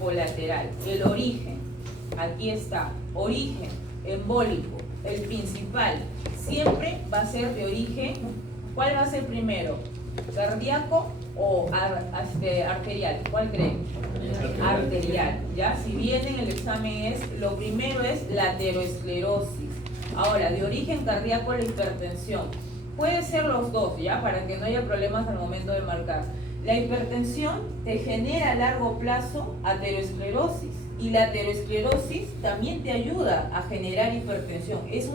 colateral. El origen, aquí está, origen embólico, el principal, siempre va a ser de origen. ¿Cuál va a ser primero? ¿Cardíaco o arterial? ¿Cuál creen? Arterial, ¿ya? Si bien en el examen lo primero es la aterosclerosis. Ahora, de origen cardíaco, la hipertensión. Puede ser los dos, ¿ya? Para que no haya problemas al momento de marcar. La hipertensión te genera a largo plazo aterosclerosis y la aterosclerosis también te ayuda a generar hipertensión. Es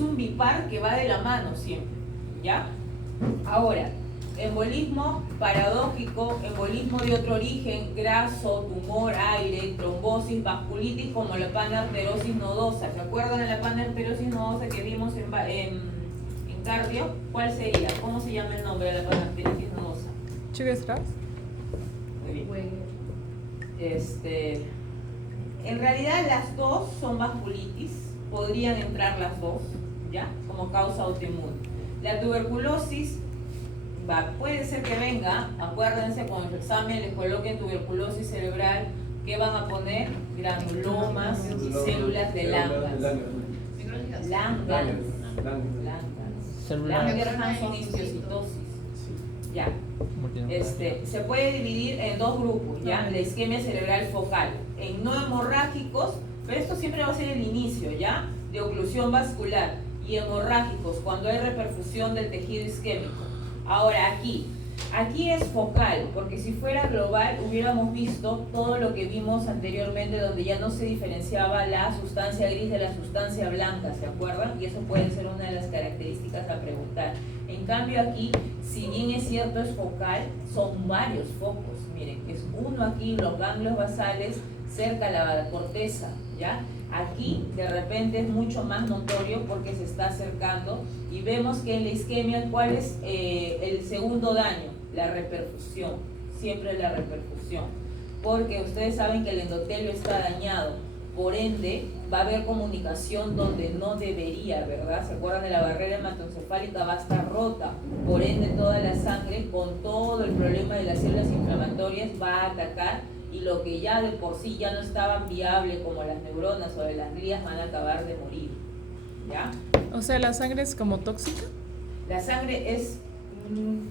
un bipar que va de la mano siempre, ¿ya? Ahora, embolismo paradójico, embolismo de otro origen, graso, tumor, aire, trombosis, vasculitis, como la panarterosis nodosa. ¿Se acuerdan de la panarterosis nodosa que vimos en cardio? ¿Cuál sería? ¿Cómo se llama el nombre de la panarterosis nodosa? Chugestras. Muy bien. En realidad las dos son vasculitis, podrían entrar las dos, ¿ya? Como causa autoinmune. La tuberculosis puede ser que venga, acuérdense, cuando el examen les coloquen tuberculosis cerebral, ¿qué van a poner? Granulomas y células de Langerhans. Langerhans son histiocytosis. Ya. Se puede dividir en dos grupos, ¿ya? La isquemia cerebral focal. En no hemorrágicos, pero esto siempre va a ser el inicio, ¿ya? De oclusión vascular. Y hemorrágicos, cuando hay reperfusión del tejido isquémico. Ahora aquí es focal, porque si fuera global hubiéramos visto todo lo que vimos anteriormente, donde ya no se diferenciaba la sustancia gris de la sustancia blanca, ¿se acuerdan? Y eso puede ser una de las características a preguntar. En cambio aquí, si bien es cierto es focal, son varios focos. Miren, es uno aquí, los ganglios basales, cerca a la corteza, ¿ya? Aquí de repente es mucho más notorio porque se está acercando y vemos que en la isquemia, ¿cuál es el segundo daño? La reperfusión, siempre la reperfusión, porque ustedes saben que el endotelio está dañado, por ende va a haber comunicación donde no debería, ¿verdad? ¿Se acuerdan de la barrera hematoencefálica? Va a estar rota, por ende toda la sangre con todo el problema de las células inflamatorias va a atacar y lo que ya de por sí ya no estaba viable como las neuronas o las glías van a acabar de morir, ¿ya? O sea, ¿la sangre es como tóxica? La sangre es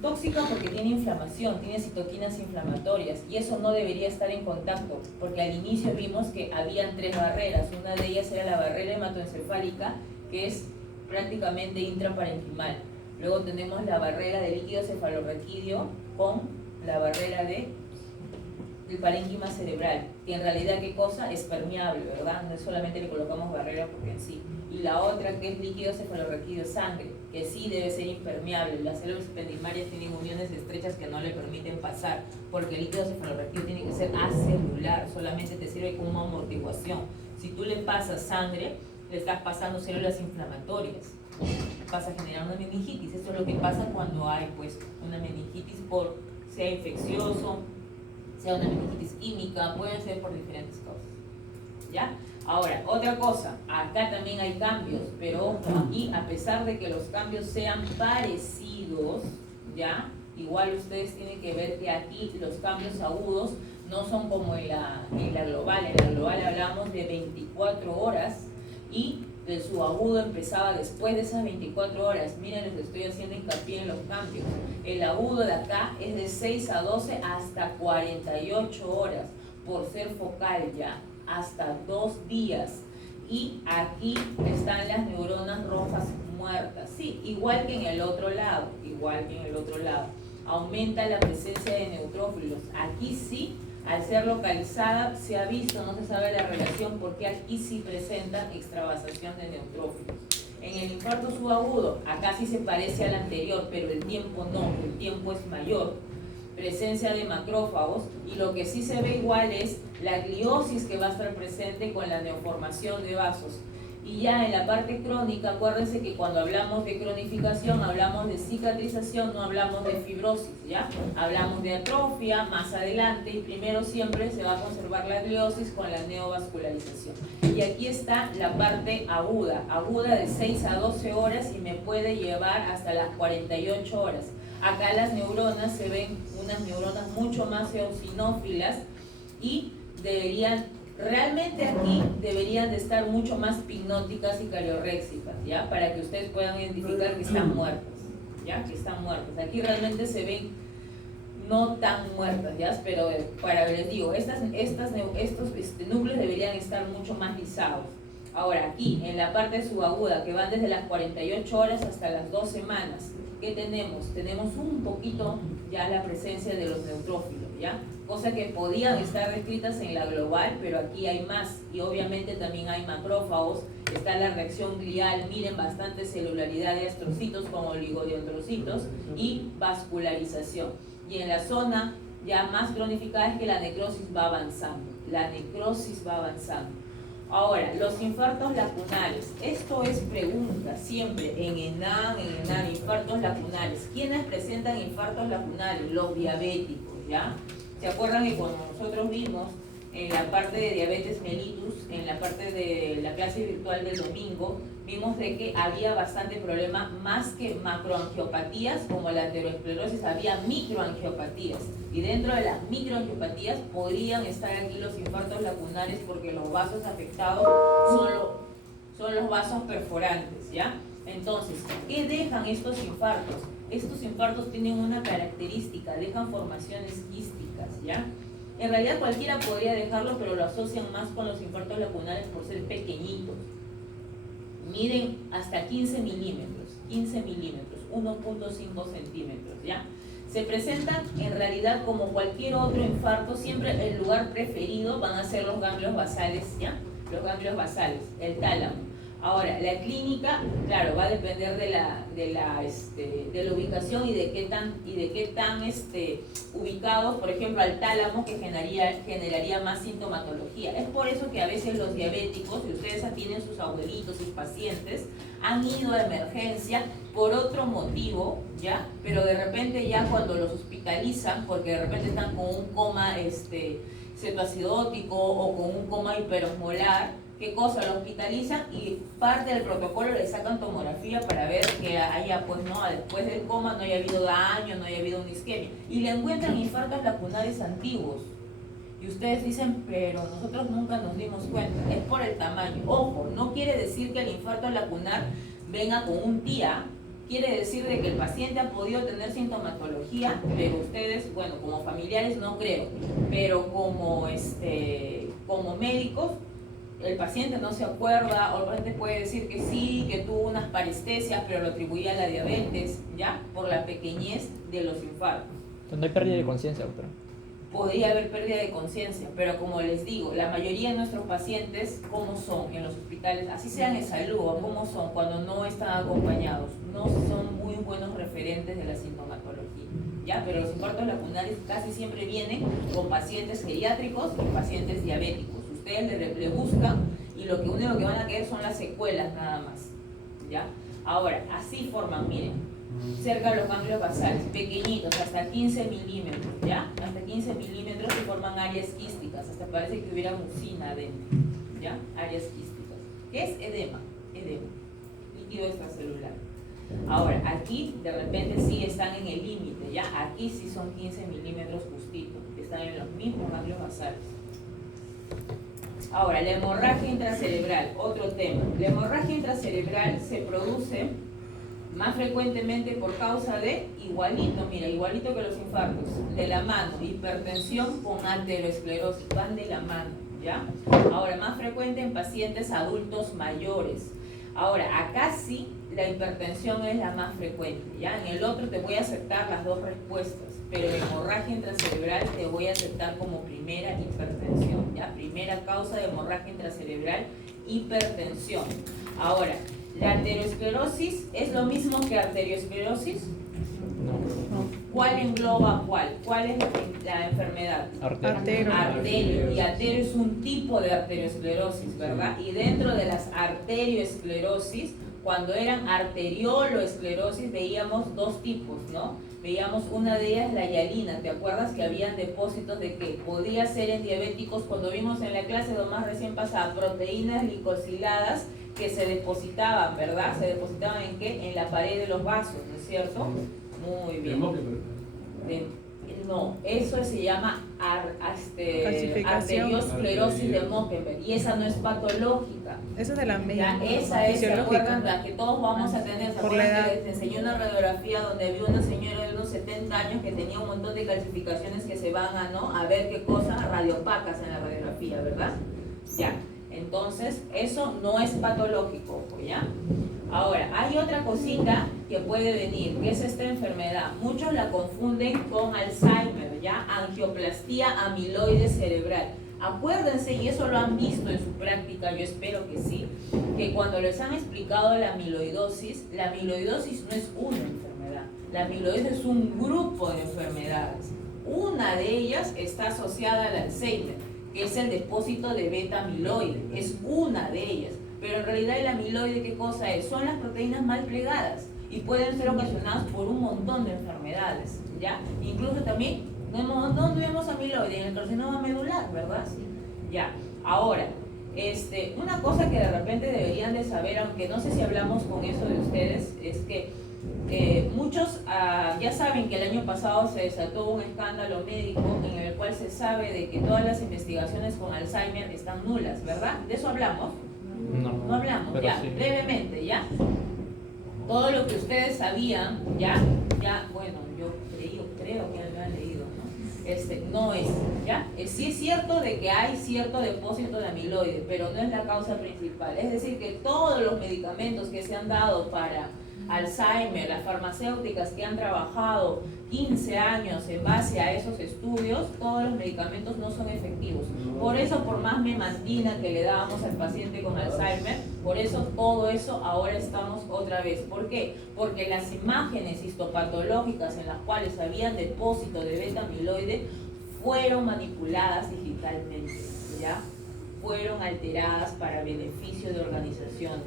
tóxica porque tiene inflamación, tiene citoquinas inflamatorias y eso no debería estar en contacto porque al inicio vimos que habían tres barreras, una de ellas era la barrera hematoencefálica que es prácticamente intraparenquimal, luego tenemos la barrera de líquido cefalorraquídeo con la barrera del parénquima cerebral, que en realidad ¿qué cosa? Es permeable, ¿verdad? No es solamente le colocamos barrera porque en sí. Y la otra que es líquido cefalorraquídeo sangre, que sí debe ser impermeable. Las células ependimarias tienen uniones estrechas que no le permiten pasar, porque el líquido cefalorraquídeo tiene que ser acelular, solamente te sirve como amortiguación. Si tú le pasas sangre, le estás pasando células inflamatorias, vas a generar una meningitis. Esto es lo que pasa cuando hay pues una meningitis por sea infeccioso, sea una meningitis química, puede ser por diferentes causas, ¿ya? Ahora, otra cosa, acá también hay cambios, pero ojo, aquí a pesar de que los cambios sean parecidos, ¿ya? Igual ustedes tienen que ver que aquí los cambios agudos no son como en la global. En la global hablamos de 24 horas y el subagudo empezaba después de esas 24 horas. Miren, les estoy haciendo hincapié en los cambios. El agudo de acá es de 6 a 12 hasta 48 horas, por ser focal ya, hasta 2 días. Y aquí están las neuronas rojas muertas. Sí, igual que en el otro lado, Aumenta la presencia de neutrófilos. Aquí sí, al ser localizada, se ha visto, no se sabe la relación, porque aquí sí presenta extravasación de neutrófilos. En el infarto subagudo, acá sí se parece al anterior, pero el tiempo no, el tiempo es mayor. Presencia de macrófagos, y lo que sí se ve igual es la gliosis que va a estar presente con la neoformación de vasos. Y ya en la parte crónica, acuérdense que cuando hablamos de cronificación, hablamos de cicatrización, no hablamos de fibrosis, ¿ya? Hablamos de atrofia más adelante, y primero siempre se va a conservar la gliosis con la neovascularización. Y aquí está la parte aguda de 6 a 12 horas y me puede llevar hasta las 48 horas. Acá las neuronas se ven unas neuronas mucho más eosinófilas y realmente aquí deberían de estar mucho más hipnóticas y cariorréxicas, ¿ya? Para que ustedes puedan identificar que están muertas, ¿ya? Que están muertas. Aquí realmente se ven no tan muertas, ¿ya? Pero les digo, estos núcleos deberían estar mucho más lisados. Ahora, aquí, en la parte subaguda, que van desde las 48 horas hasta las 2 semanas, ¿qué tenemos? Tenemos un poquito ya la presencia de los neutrófilos, ¿ya? Cosa que podían estar descritas en la global, pero aquí hay más, y obviamente también hay macrófagos, está la reacción glial, miren, bastante celularidad de astrocitos como oligodendrocitos, y vascularización. Y en la zona ya más cronificada es que la necrosis va avanzando, Ahora, los infartos lacunales. Esto es pregunta siempre en ENAM, infartos lacunales. ¿Quiénes presentan infartos lacunales? Los diabéticos, ¿ya? ¿Se acuerdan que cuando nosotros vimos en la parte de diabetes mellitus, en la parte de la clase virtual del domingo, vimos de que había bastante problema, más que macroangiopatías como la aterosclerosis, había microangiopatías, y dentro de las microangiopatías podrían estar aquí los infartos lacunales porque los vasos afectados son los vasos perforantes, ¿ya? Entonces, ¿qué dejan estos infartos? Estos infartos tienen una característica, dejan formaciones quísticas, ¿ya? En realidad cualquiera podría dejarlo, pero lo asocian más con los infartos lacunales por ser pequeñitos. Miden hasta 15 milímetros, 1.5 centímetros, ¿ya? Se presentan en realidad como cualquier otro infarto, siempre el lugar preferido van a ser los ganglios basales, ¿ya? Los ganglios basales, el tálamo. Ahora, la clínica, claro, va a depender de la ubicación y de qué tan ubicados, por ejemplo, al tálamo, que generaría más sintomatología. Es por eso que a veces los diabéticos, si ustedes atienden sus abuelitos, sus pacientes, han ido a emergencia por otro motivo, ¿ya? Pero de repente ya cuando los hospitalizan, porque de repente están con un coma cetoacidótico o con un coma hiperosmolar, ¿qué cosa? Lo hospitalizan y parte del protocolo le sacan tomografía para ver que haya, pues no, después del coma no haya habido daño, no haya habido una isquemia. Y le encuentran infartos lacunales antiguos. Y ustedes dicen, pero nosotros nunca nos dimos cuenta. Es por el tamaño. Ojo, no quiere decir que el infarto lacunar venga con un TIA. Quiere decir de que el paciente ha podido tener sintomatología, pero ustedes, bueno, como familiares no creo, pero como médicos, el paciente no se acuerda, o el paciente puede decir que sí, que tuvo unas parestesias, pero lo atribuía a la diabetes, ¿ya? Por la pequeñez de los infartos. Entonces no hay pérdida de conciencia, doctora. Podría haber pérdida de conciencia, pero como les digo, la mayoría de nuestros pacientes, ¿cómo son en los hospitales? Así sean en salud, ¿o cómo son cuando no están acompañados? No son muy buenos referentes de la sintomatología, ¿ya? Pero los infartos lacunales casi siempre vienen con pacientes geriátricos y pacientes diabéticos. Ustedes le buscan y lo único que van a querer son las secuelas nada más, ¿ya? Ahora, así forman, miren, cerca de los ganglios basales, pequeñitos, hasta 15 milímetros, ¿ya? Hasta 15 milímetros se forman áreas quísticas, hasta parece que hubiera mucina adentro, ¿ya? Áreas quísticas. ¿Qué es edema? Edema, líquido extracelular. Ahora, aquí de repente sí están en el límite, ¿ya? Aquí sí son 15 milímetros justitos, están en los mismos ganglios basales. Ahora, la hemorragia intracerebral, otro tema. La hemorragia intracerebral se produce más frecuentemente por causa de igualito que los infartos, de la mano, hipertensión con aterosclerosis, van de la mano, ¿ya? Ahora, más frecuente en pacientes adultos mayores. Ahora, acá sí la hipertensión es la más frecuente, ¿ya? En el otro te voy a aceptar las dos respuestas, pero en hemorragia intracerebral te voy a aceptar como primera hipertensión, ¿ya? Primera causa de hemorragia intracerebral, hipertensión. Ahora, ¿la aterosclerosis es lo mismo que arteriosclerosis? No. ¿Cuál engloba cuál? ¿Cuál es la enfermedad? Arterio. Arterio. Y arterio es un tipo de arteriosclerosis, ¿verdad? Y dentro de las arterioesclerosis, cuando eran arterioloesclerosis, veíamos dos tipos, ¿no? Veíamos una de ellas, la hialina. ¿Te acuerdas que habían depósitos de que podía ser en diabéticos? Cuando vimos en la clase de más recién pasada, proteínas glicosiladas que se depositaban, ¿verdad? ¿Se depositaban en qué? En la pared de los vasos, ¿no es cierto? Muy bien. No, eso se llama Calcificación. arteriosclerosis de Mockenberg y esa no es patológica. Esa es de la Ya, médica. esa es, ¿se acuerdan? fisiológica. La que todos vamos a tener. ¿Se Por la acuerdan que edad. les enseñé una radiografía donde vi una señora de unos 70 años que tenía un montón de calcificaciones que se van a, ¿no?, a ver qué cosas radiopacas en la radiografía, ¿verdad? Ya, entonces eso no es patológico, ojo, ¿ya? Ahora, hay otra cosita que puede venir, que es esta enfermedad. Muchos la confunden con Alzheimer, ¿ya? Angioplastía amiloide cerebral. Acuérdense, y eso lo han visto en su práctica, yo espero que sí, que cuando les han explicado la amiloidosis no es una enfermedad. La amiloidosis es un grupo de enfermedades. Una de ellas está asociada al Alzheimer, que es el depósito de beta amiloide. Es una de ellas. Pero en realidad el amiloide, ¿qué cosa es? Son las proteínas mal plegadas y pueden ser ocasionadas por un montón de enfermedades, ¿ya? Incluso también, ¿dónde vemos amiloide? En el carcinoma medular, ¿verdad? Ya. Ahora, una cosa que de repente deberían de saber, aunque no sé si hablamos con eso de ustedes, es que muchos ya saben que el año pasado se desató un escándalo médico en el cual se sabe de que todas las investigaciones con Alzheimer están nulas, ¿verdad? ¿De eso hablamos? No hablamos, pero ya, sí. brevemente, ya. Todo lo que ustedes sabían, ya, bueno, yo creo que lo han leído, ¿no? No es, ¿ya? Sí es cierto de que hay cierto depósito de amiloide, pero no es la causa principal. Es decir, que todos los medicamentos que se han dado para Alzheimer, las farmacéuticas que han trabajado 15 años en base a esos estudios, todos los medicamentos no son efectivos. Por eso, por más memantina que le dábamos al paciente con Alzheimer, por eso todo eso ahora estamos otra vez. ¿Por qué? Porque las imágenes histopatológicas en las cuales habían depósito de beta amiloide fueron manipuladas digitalmente, ¿ya? Fueron alteradas para beneficio de organizaciones.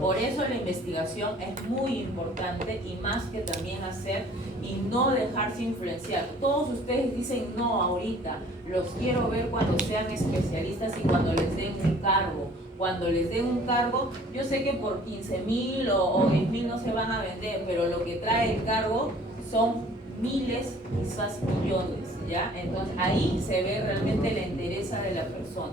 Por eso la investigación es muy importante y más que también hacer y no dejarse influenciar. Todos ustedes dicen no ahorita, los quiero ver cuando sean especialistas y cuando les den un cargo. Cuando les den un cargo, yo sé que por 15.000 o 10.000 no se van a vender, pero lo que trae el cargo son miles, quizás millones, ¿ya? Entonces ahí se ve realmente la entereza de la persona.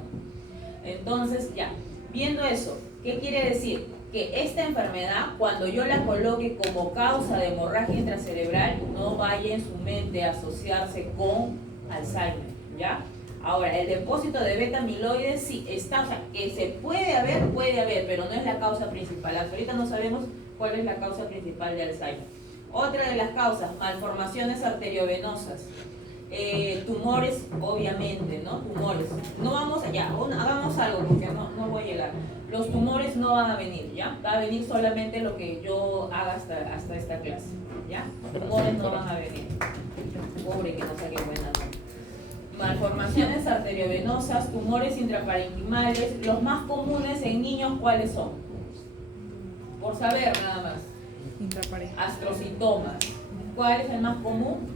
Entonces, ya, viendo eso, ¿qué quiere decir? Que esta enfermedad, cuando yo la coloque como causa de hemorragia intracerebral, no vaya en su mente a asociarse con Alzheimer, ¿ya? Ahora, el depósito de beta amiloide sí está, o sea, que se puede haber, pero no es la causa principal. Hasta ahorita no sabemos cuál es la causa principal de Alzheimer. Otra de las causas, malformaciones arteriovenosas. Tumores, obviamente, ¿no? Tumores. No vamos allá, hagamos algo porque no voy a llegar. Los tumores no van a venir, ¿ya? Va a venir solamente lo que yo haga hasta esta clase, ¿ya? Tumores no van a venir. Pobre que no saque buena nota. Malformaciones arteriovenosas, tumores intraparenquimales, los más comunes en niños, ¿cuáles son? Por saber nada más. Intraparenquimal. Astrocitomas. ¿Cuál es el más común?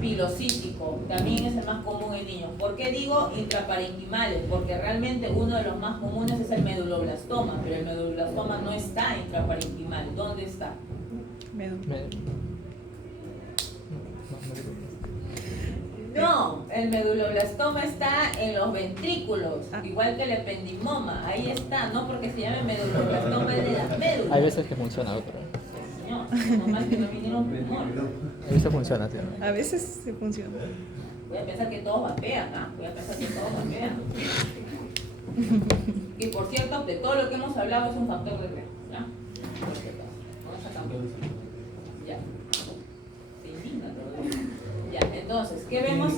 Pilocítico, también es el más común en niños. ¿Por qué digo intraparenquimales? Porque realmente uno de los más comunes es el meduloblastoma, pero el meduloblastoma no está intraparenquimal. ¿Dónde está? No, el meduloblastoma está en los ventrículos, igual que el ependimoma. Ahí está, no porque se llame meduloblastoma, es de las médulas. Hay veces que funciona otro. Señor, nomás que no vinieron tumores. A veces funciona, tío. A veces se funciona. Voy a pensar que todos vapean, ¿ah? Voy a pensar que todos vapean. Que por cierto, de todo lo que hemos hablado es un factor de riesgo, ¿ya? Por si acaso. Vamos a cambiar. Ya. Se indigna todo eso. Ya, entonces, ¿qué vemos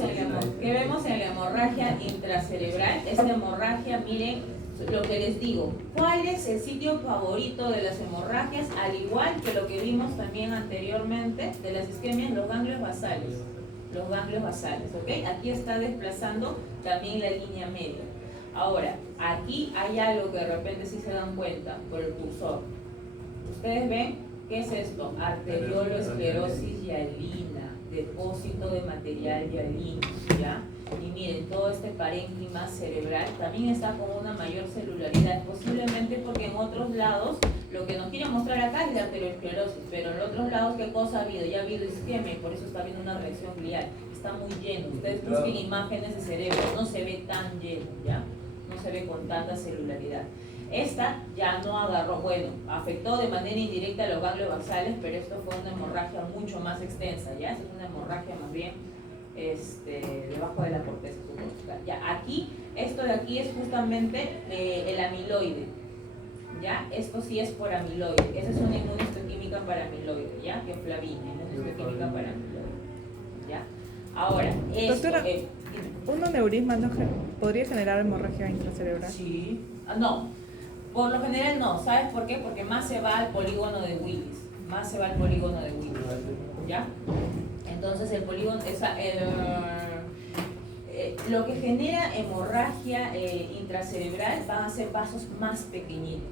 en la hemorragia intracerebral? Esta hemorragia, miren lo que les digo. ¿Cuál es el sitio favorito de las hemorragias? Al igual que lo que vimos también anteriormente de las isquemias, los ganglios basales. Los ganglios basales, ¿ok? Aquí está desplazando también la línea media. Ahora, aquí hay algo que de repente sí se dan cuenta por el cursor. ¿Ustedes ven? ¿Qué es esto? Arteriolosclerosis hialina. depósito de material hialino, ¿ya? Y miren, todo este parénquima cerebral también está con una mayor celularidad, posiblemente porque en otros lados, lo que nos quiere mostrar acá es la arteriosclerosis, pero en otros lados, ¿qué cosa ha habido? Ya ha habido isquemia y por eso está habiendo una reacción glial. Está muy lleno. Ustedes busquen imágenes de cerebro, no se ve tan lleno, ¿ya? No se ve con tanta celularidad. Esta ya no agarró, bueno, afectó de manera indirecta a los ganglios basales, pero esto fue una hemorragia mucho más extensa, ¿ya? Esta es una hemorragia más bien debajo de la corteza subcortical. Ya, aquí, esto de aquí es justamente el amiloide, ¿ya? Esto sí es por amiloide. Esa es una inmunohistoquímica para amiloide, ¿ya? Tioflavina, inmunohistoquímica para amiloide, ¿ya? Ahora, esto... Doctora, ¿un aneurisma no podría generar hemorragia intracerebral? Sí. No, por lo general no. ¿Sabes por qué? Porque más se va al polígono de Willis. Más se va al polígono de Willis, ¿ya? Entonces el polígono, lo que genera hemorragia intracerebral van a ser vasos más pequeñitos,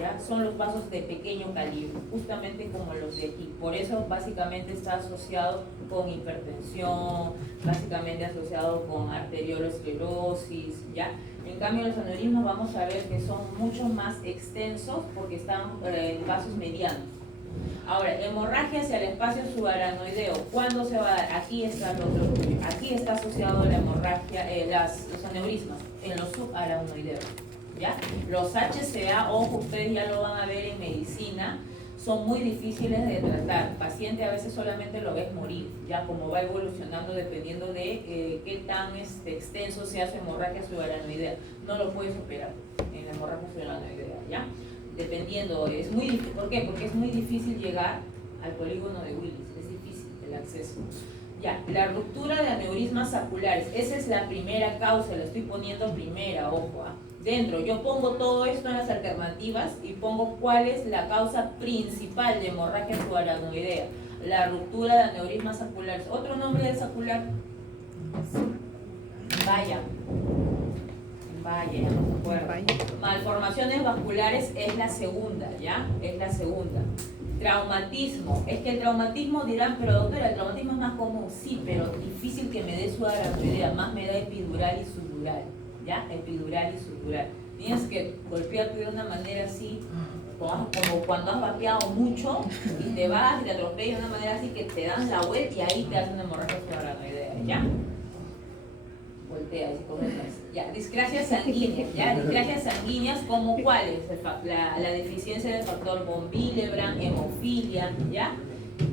¿ya? Son los vasos de pequeño calibre, justamente como los de aquí. Por eso básicamente está asociado con hipertensión, básicamente asociado con arteriolosclerosis, ¿ya? En cambio los aneurismas vamos a ver que son mucho más extensos porque están en vasos medianos. Ahora, hemorragia hacia el espacio subaranoideo, ¿cuándo se va a dar? Aquí está aquí está asociado la hemorragia, los aneurismas en los subaranoideos, ¿ya? Los HCA, ojo, ustedes ya lo van a ver en medicina, son muy difíciles de tratar. El paciente a veces solamente lo ves morir, ya como va evolucionando dependiendo de qué tan extenso sea su hemorragia subaranoidea. No lo puedes operar en la hemorragia subaranoidea, ¿ya? Dependiendo, es muy difícil. ¿Por qué? Porque es muy difícil llegar al polígono de Willis, es difícil el acceso. Ya, la ruptura de aneurismas saculares, esa es la primera causa, la estoy poniendo primera, ojo. Dentro, yo pongo todo esto en las alternativas y pongo cuál es la causa principal de hemorragia subaranoidea. La ruptura de aneurismas saculares. ¿Otro nombre del sacular? Vaya, ya no me acuerdo. Malformaciones vasculares es la segunda, ¿ya? Es la segunda. Traumatismo. Es que el traumatismo dirán, pero doctora, el traumatismo es más común. Sí, pero difícil que me dé subaranoidea. Más me da epidural y subdural, ¿ya? Epidural y subdural. Tienes que golpearte de una manera así, como cuando has vapeado mucho y te vas y te atropellas de una manera así que te dan la vuelta y ahí te hacen una hemorragia subaranoidea, ¿ya? Voltea y cosas así. Ya, discrasias sanguíneas, ¿ya? Discrasias sanguíneas, ¿como cuáles? La deficiencia del factor von Willebrand, hemofilia, ¿ya?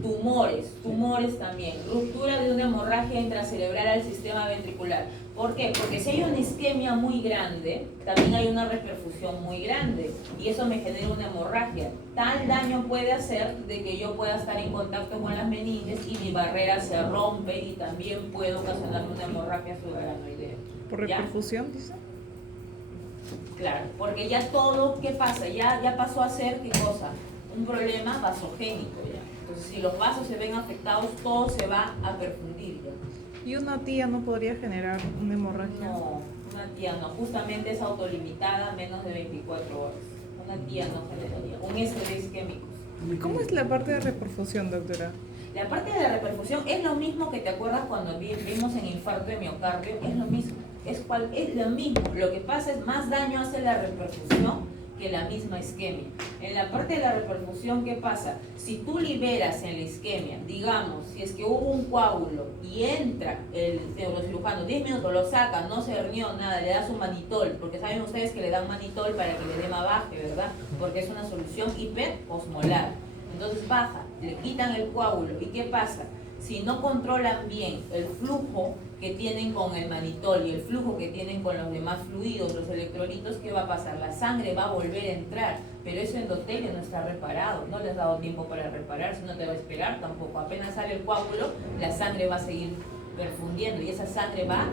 Tumores también. Ruptura de una hemorragia intracerebral al sistema ventricular. ¿Por qué? Porque si hay una isquemia muy grande, también hay una reperfusión muy grande y eso me genera una hemorragia. Tal daño puede hacer de que yo pueda estar en contacto con las meninges y mi barrera se rompe y también puede ocasionar una hemorragia subaranoidea. ¿Por reperfusión, dice? Claro, porque ya todo, ¿qué pasa? Ya pasó a ser, ¿qué cosa? Un problema vasogénico ya. Entonces, si los vasos se ven afectados, todo se va a perfundir ya. ¿Y una tía no podría generar una hemorragia? No, una tía no. Justamente es autolimitada, menos de 24 horas. Una tía no generaría. Un SD isquémico. ¿Cómo es la parte de reperfusión, doctora? La parte de la reperfusión es lo mismo que te acuerdas cuando vimos en infarto de miocardio. Es lo mismo. Es lo mismo. Lo que pasa es más daño hace la reperfusión que la misma isquemia. En la parte de la reperfusión, ¿qué pasa? Si tú liberas en la isquemia, digamos, si es que hubo un coágulo y entra el neurocirujano, 10 minutos lo saca, no se hernió nada, le da su manitol, porque saben ustedes que le dan manitol para que le dé baje, ¿verdad? Porque es una solución hiperosmolar. Entonces baja, le quitan el coágulo, ¿y qué pasa? Si no controlan bien el flujo que tienen con el manitol y el flujo que tienen con los demás fluidos, los electrolitos, ¿qué va a pasar? La sangre va a volver a entrar, pero ese endotelio no está reparado, no les has dado tiempo para repararse, no te va a esperar tampoco. Apenas sale el coágulo, la sangre va a seguir perfundiendo y esa sangre va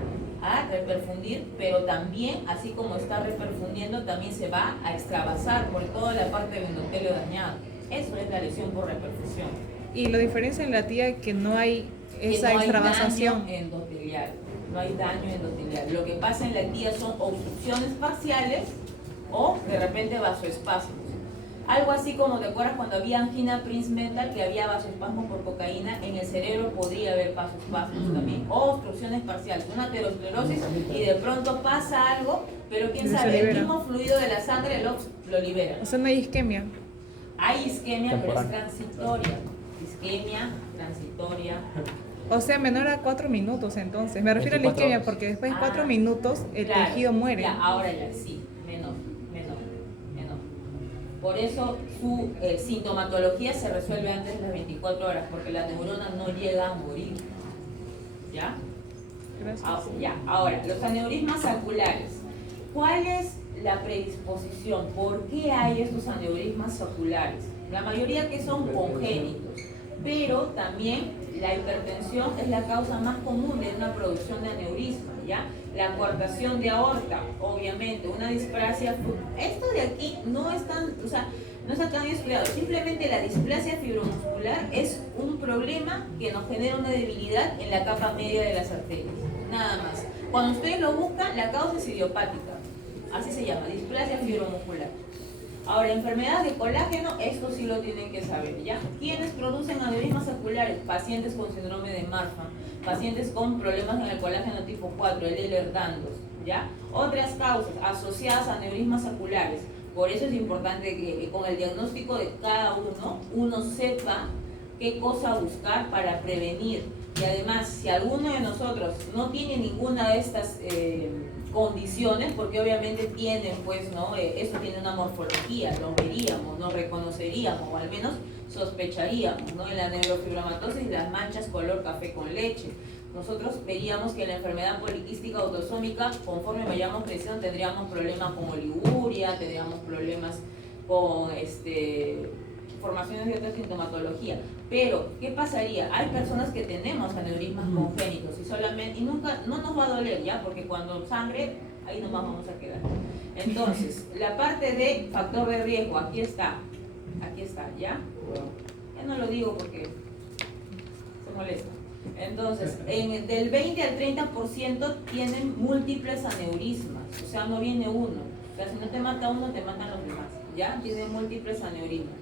a reperfundir, pero también, así como está reperfundiendo, también se va a extravasar por toda la parte del endotelio dañado. Eso es la lesión por reperfusión. Y la diferencia en la tía es que no hay esa extravasación. No hay daño endotelial, no hay daño endotelial. Lo que pasa en la tía son obstrucciones parciales o de repente vasoespasmos. Algo así como, ¿te acuerdas cuando había angina Prince-Mental, que había vasoespasmos por cocaína? En el cerebro podría haber vasoespasmos también, o obstrucciones parciales, una aterosclerosis, y de pronto pasa algo, pero quién Se sabe, el libera. mismo fluido de la sangre lo libera. O sea, no hay isquemia. Hay isquemia, pero es Temporal. transitoria. Isquemia transitoria. O sea, menor a 4 minutos entonces. Me refiero a la 24 isquemia horas. porque después de Ah, 4 minutos el claro, tejido muere. Ya, ahora ya, sí, menor. Por eso su sintomatología se resuelve antes de las 24 horas, porque la neurona no llega a morir. ¿Ya? Gracias. Ya, ahora, los aneurismas oculares. ¿Cuál es la predisposición? ¿Por qué hay estos aneurismas oculares? La mayoría que son congénitos, pero también la hipertensión es la causa más común de una producción de aneurisma, ¿ya? La coartación de aorta, obviamente, una displasia. Esto de aquí no es tan, o sea, no está tan estudiado. Simplemente la displasia fibromuscular es un problema que nos genera una debilidad en la capa media de las arterias. Nada más. Cuando ustedes lo buscan, la causa es idiopática. Así se llama, displasia fibromuscular. Ahora, enfermedades de colágeno, esto sí lo tienen que saber, ¿ya? ¿Quiénes producen aneurismas oculares? Pacientes con síndrome de Marfan, pacientes con problemas en el colágeno tipo 4, el Ehlers-Danlos, ¿ya? Otras causas asociadas a aneurismas oculares. Por eso es importante que con el diagnóstico de cada uno sepa qué cosa buscar para prevenir. Y además, si alguno de nosotros no tiene ninguna de estas condiciones, porque obviamente tienen, pues, ¿no? Eso tiene una morfología, lo veríamos, no reconoceríamos, o al menos sospecharíamos, ¿no? En la neurofibromatosis, las manchas color café con leche. Nosotros veríamos que la enfermedad poliquística autosómica, conforme vayamos creciendo, tendríamos problemas con oliguria, tendríamos problemas con formaciones de otra sintomatología. Pero, ¿qué pasaría? Hay personas que tenemos aneurismas congénitos y nunca, no nos va a doler, ¿ya? Porque cuando sangre, ahí nomás vamos a quedar. Entonces, la parte de factor de riesgo, aquí está, ¿ya? Ya no lo digo porque se molesta. Entonces, del 20 al 30% tienen múltiples aneurismas, o sea, no viene uno. O sea, si no te mata uno, te matan los demás, ¿ya? Tienen múltiples aneurismas.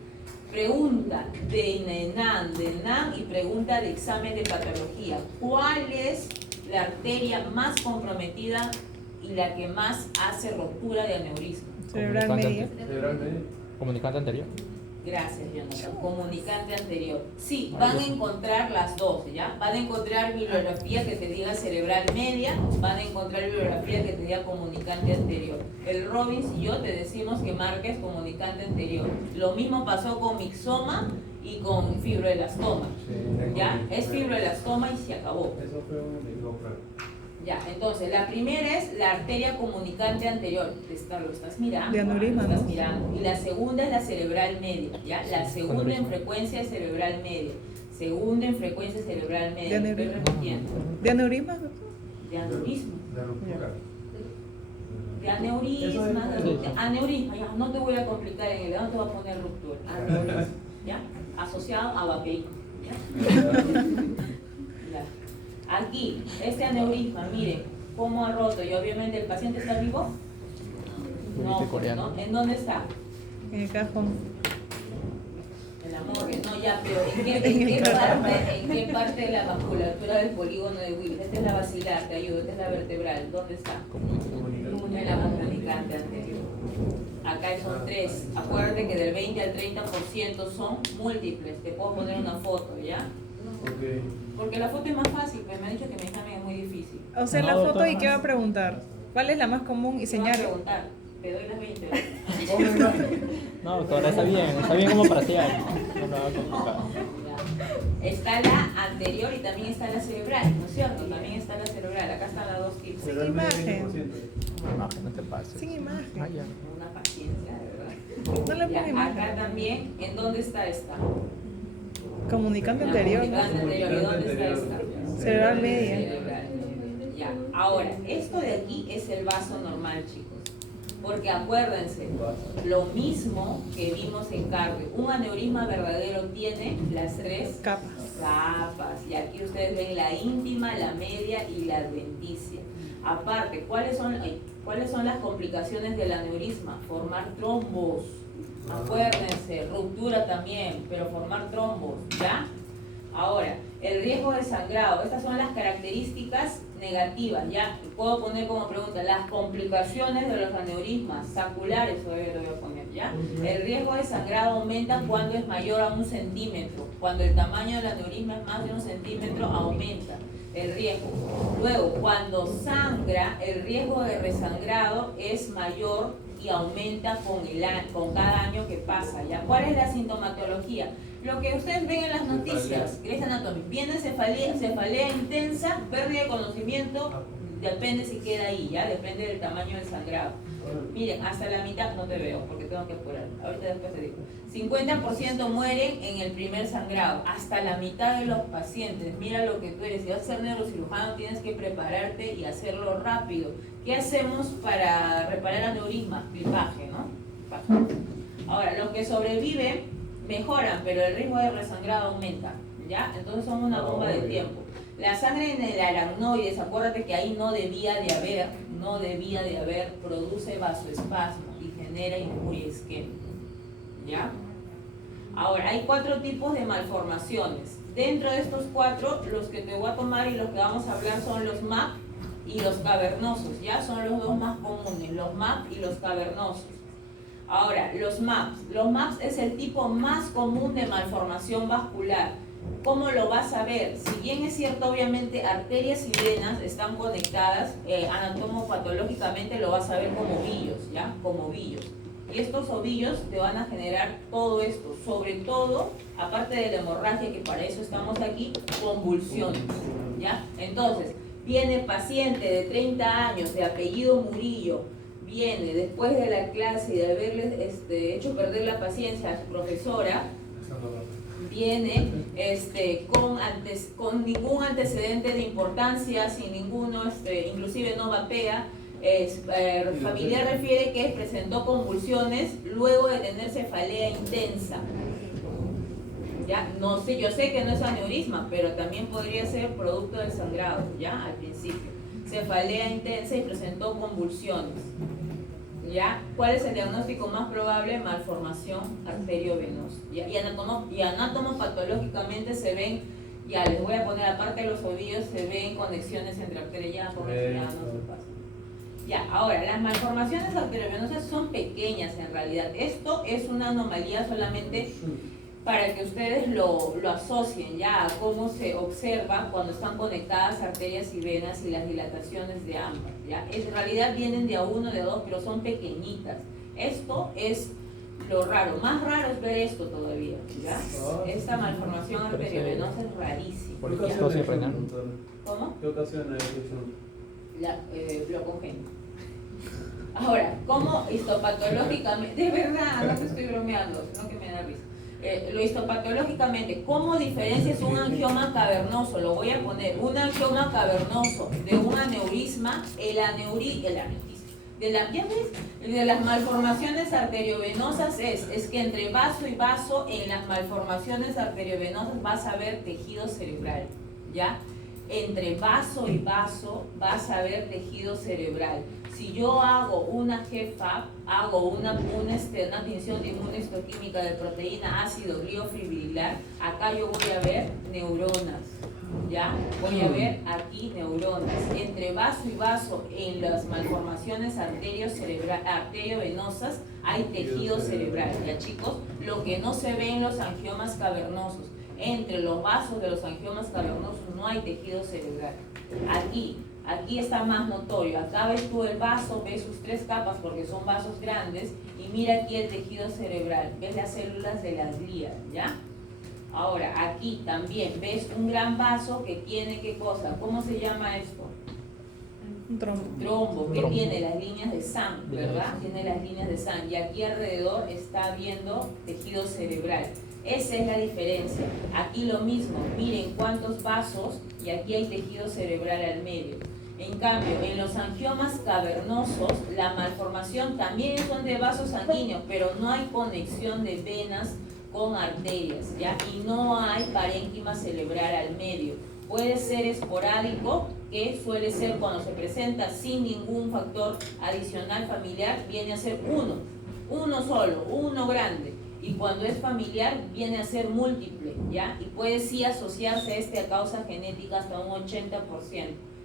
Pregunta de NAN y pregunta de examen de patología. ¿Cuál es la arteria más comprometida y la que más hace ruptura de aneurisma? Cerebral media. Comunicante anterior. Gracias, Jonathan. Comunicante anterior. Sí, van a encontrar las dos, ¿ya? Van a encontrar bibliografía que te diga cerebral media, van a encontrar bibliografía que te diga comunicante anterior. El Robbins y yo te decimos que marques comunicante anterior. Lo mismo pasó con mixoma y con fibroelastoma, ¿ya? Es fibroelastoma y se acabó. Eso fue un micrófono. Ya, entonces, la primera es la arteria comunicante anterior. Lo estás mirando. De aneurisma, Lo estás ¿no? mirando. Y la segunda es la cerebral media, ¿ya? La segunda en Aneurisma. frecuencia es cerebral media. Segunda en frecuencia cerebral De media. Estoy aneurisma. repitiendo. ¿De aneurisma, doctor? De aneurisma. De ruptura. De aneurisma. Aneurisma, ya. No te voy a complicar en el dedo, no te voy a poner ruptura. Aneurisma, ¿ya? Asociado a vapeico, ¿ya? Ya. Aquí, este aneurisma, miren cómo ha roto y obviamente el paciente está vivo. No, pues, coreano. ¿no? ¿En dónde está? En el cajón. En la morgue, no, ya, pero ¿en qué parte de la vasculatura del polígono de Willis? Esta es la basilar, te ayudo, esta es la vertebral, ¿dónde está? En la comunicante anterior. Acá son 3. Acuérdate que del 20 al 30% son múltiples. Te puedo poner una foto, ¿ya? Ok. Porque la foto es más fácil, pues me han dicho que mi examen es muy difícil. O sea, No, la foto, doctora, ¿y qué va a más. preguntar? ¿Cuál es la más común? Y Te van a señal. preguntar, te doy las 20 horas. No, doctora, está bien como parcial. No lo haga complicado. Ya. Está la anterior y también está la cerebral, ¿no es cierto? También está la cerebral, acá están las dos tips. Sin imagen. Imagen, no te pases. Sin imagen. Ah, ya. Una paciencia, de verdad. No le Ya, pongo imagen. acá también, ¿en dónde está esta? Comunicante La anterior, ¿no? comunicante anterior, ¿y dónde está esta? Cerebral media. Cerebral. Ya, ahora, esto de aquí es el vaso normal, chicos. Porque acuérdense, lo mismo que vimos en cardio, un aneurisma verdadero tiene las 3 Capas. capas. Y aquí ustedes ven la íntima, la media y la adventicia. Aparte, ¿cuáles son las complicaciones del aneurisma? Formar trombos. Acuérdense, ruptura también, pero formar trombos, ¿ya? Ahora, el riesgo de sangrado. Estas son las características negativas, ¿ya? Puedo poner como pregunta las complicaciones de los aneurismas saculares, todavía lo voy a poner, ¿ya? El riesgo de sangrado aumenta cuando es mayor a 1 centímetro. Cuando el tamaño del aneurisma es más de 1 centímetro, aumenta el riesgo. Luego, cuando sangra, el riesgo de resangrado es mayor y aumenta con cada año que pasa, ¿ya? ¿Cuál es la sintomatología? Lo que ustedes ven en las noticias, Grey's Anatomy, viene cefalea intensa, pérdida de conocimiento, depende si queda ahí, ¿ya? Depende del tamaño del sangrado. Miren, hasta la mitad no te veo porque tengo que apurar. Ahorita después te digo. 50% mueren en el primer sangrado. Hasta la mitad de los pacientes. Mira lo que tú eres. Si vas a ser neurocirujano tienes que prepararte y hacerlo rápido. ¿Qué hacemos para reparar aneurisma? Clipaje, ¿no? Clipaje. Ahora, los que sobreviven mejoran, pero el riesgo de resangrado aumenta, ¿ya? Entonces son una bomba de tiempo. La sangre en el aracnoides, acuérdate que ahí no debía de haber, produce vasoespasmo y genera injuria isquémica, ¿ya? Ahora, hay 4 tipos de malformaciones. Dentro de estos 4, los que te voy a tomar y los que vamos a hablar son los MAP y los cavernosos, ¿ya? Son los dos más comunes, los MAP y los cavernosos. Ahora, los MAPs es el tipo más común de malformación vascular. ¿Cómo lo vas a ver? Si bien es cierto, obviamente, arterias y venas están conectadas, anatomopatológicamente lo vas a ver como ovillos, ¿ya? Como ovillos. Y estos ovillos te van a generar todo esto, sobre todo, aparte de la hemorragia, que para eso estamos aquí, convulsiones, ¿ya? Entonces, viene paciente de 30 años, de apellido Murillo, viene después de la clase y de haberle hecho perder la paciencia a su profesora, viene con ningún antecedente de importancia, sin ninguno, inclusive no vapea, familiar refiere que presentó convulsiones luego de tener cefalea intensa. Ya, no sé, yo sé que no es aneurisma, pero también podría ser producto del sangrado, ya, al principio. Cefalea intensa y presentó convulsiones. ¿Ya? ¿Cuál es el diagnóstico más probable? Malformación arteriovenosa. Y anatomopatológicamente se ven, ya les voy a poner aparte de los ovillos, se ven conexiones entre arterias, ya por ya no se pasa. Ya, ahora, las malformaciones arteriovenosas son pequeñas en realidad. Esto es una anomalía solamente para que ustedes lo asocien ya a cómo se observa cuando están conectadas arterias y venas y las dilataciones de ambas, ¿ya? En realidad vienen de a 1, de a 2, pero son pequeñitas. Esto es lo raro. Más raro es ver esto todavía, ¿ya? Esta malformación arteriovenosa es rarísima. ¿Por qué esto siempre, no? ¿Cómo? ¿Qué ocasiona eso? Lo congénito. Ahora, ¿cómo histopatológicamente? De verdad, no te estoy bromeando, sino que me da risa. Lo histopatológicamente, ¿cómo diferencias un angioma cavernoso? Lo voy a poner, un angioma cavernoso de un aneurisma, de las malformaciones arteriovenosas es que entre vaso y vaso, en las malformaciones arteriovenosas vas a ver tejido cerebral, ¿ya? Entre vaso y vaso vas a ver tejido cerebral. Si yo hago una GFAP, hago una tinción de inmunohistoquímica de proteína ácido gliofibrilar, acá yo voy a ver neuronas, ¿ya? Voy a ver aquí neuronas. Entre vaso y vaso, en las malformaciones arteriovenosas, hay tejido cerebral, ¿ya, chicos? Lo que no se ve en los angiomas cavernosos. Entre los vasos de los angiomas cavernosos no hay tejido cerebral. Aquí está más notorio. Acá ves tú el vaso, ves sus 3 capas porque son vasos grandes y mira aquí el tejido cerebral, ves las células de la glía, ¿ya? Ahora, aquí también ves un gran vaso que tiene, ¿qué cosa? ¿Cómo se llama esto? Un trombo. Trombo, que tiene las líneas de sangre, ¿verdad? Tiene las líneas de sangre y aquí alrededor está viendo tejido cerebral. Esa es la diferencia. Aquí lo mismo, miren cuántos vasos y aquí hay tejido cerebral al medio. En cambio, en los angiomas cavernosos, la malformación también son de vasos sanguíneos, pero no hay conexión de venas con arterias, ¿ya? Y no hay parénquima cerebral al medio. Puede ser esporádico, que suele ser cuando se presenta sin ningún factor adicional familiar, viene a ser 1. uno solo, uno grande. Y cuando es familiar viene a ser múltiple, ¿ya? Y puede sí asociarse a causa genética hasta un 80%.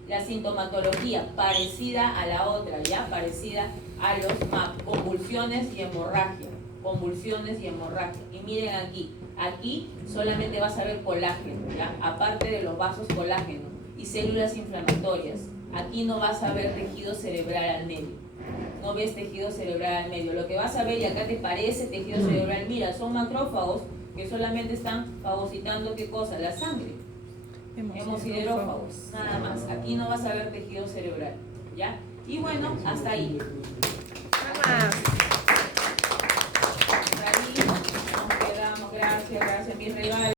La sintomatología parecida a la otra, ¿ya? Parecida a los MAP, convulsiones y hemorragia. Convulsiones y hemorragia. Y miren aquí solamente vas a ver colágeno, ¿ya? Aparte de los vasos colágeno y células inflamatorias. Aquí no vas a ver tejido cerebral al medio. No ves tejido cerebral al medio. Lo que vas a ver, y acá te parece tejido cerebral, mira, son macrófagos que solamente están fagocitando ¿qué cosa? La sangre. Hemosiderófagos, nada más. Aquí no vas a ver tejido cerebral, ¿ya? Y bueno, hasta ahí.